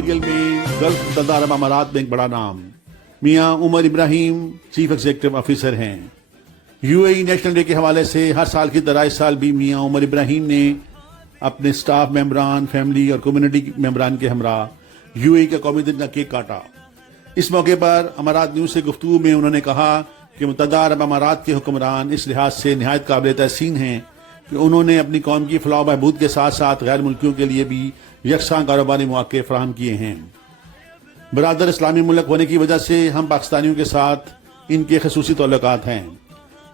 Serial میں golf متحدہ عرب امارات میں ایک بڑا نام میاں عمر ابراہیم چیف ایگزیکٹو آفیسر ہیں۔ You a E national day کے حوالے سے ہر سال کی طرح اس سال بھی میاں عمر ابراہیم نے اپنے سٹاف ممبران، فیملی اور کمیونٹی ممبران کے ہمراہ یو اے کا قومی دن کا کیک کاٹا۔ اس موقع پر امارات نیوز سے گفتگو میں انہوں نے کہا کہ متحدہ عرب امارات کے حکمران اس لحاظ سے نہایت قابل تحسین ہیں کہ انہوں نے اپنی قوم کی فلاح و بہبود کے ساتھ ساتھ غیر ملکیوں کے لیے بھی یکساں کاروباری مواقع فراہم کیے ہیں۔ برادر اسلامی ملک ہونے کی وجہ سے ہم پاکستانیوں کے ساتھ ان کے خصوصی تعلقات ہیں۔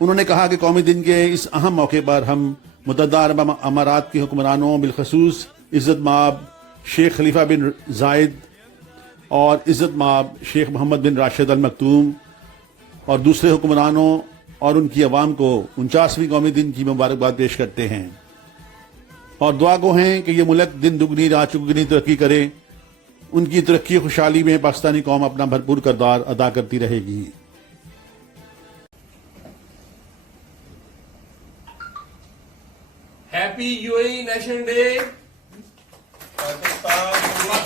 انہوں نے کہا کہ قومی دن کے اس اہم موقع پر ہم متحدہ عرب امارات کے حکمرانوں بالخصوص عزت مآب شیخ خلیفہ بن زائد اور عزت مآب شیخ محمد بن راشد ال مکتوم اور دوسرے حکمرانوں اور ان کی عوام کو 49ویں قومی دن کی مبارکباد پیش کرتے ہیں اور دعا گو ہیں کہ یہ ملک دن دگنی رات چگنی ترقی کرے۔ ان کی ترقی خوشحالی میں پاکستانی قوم اپنا بھرپور کردار ادا کرتی رہے گی۔ Happy UAE national day. Pakistan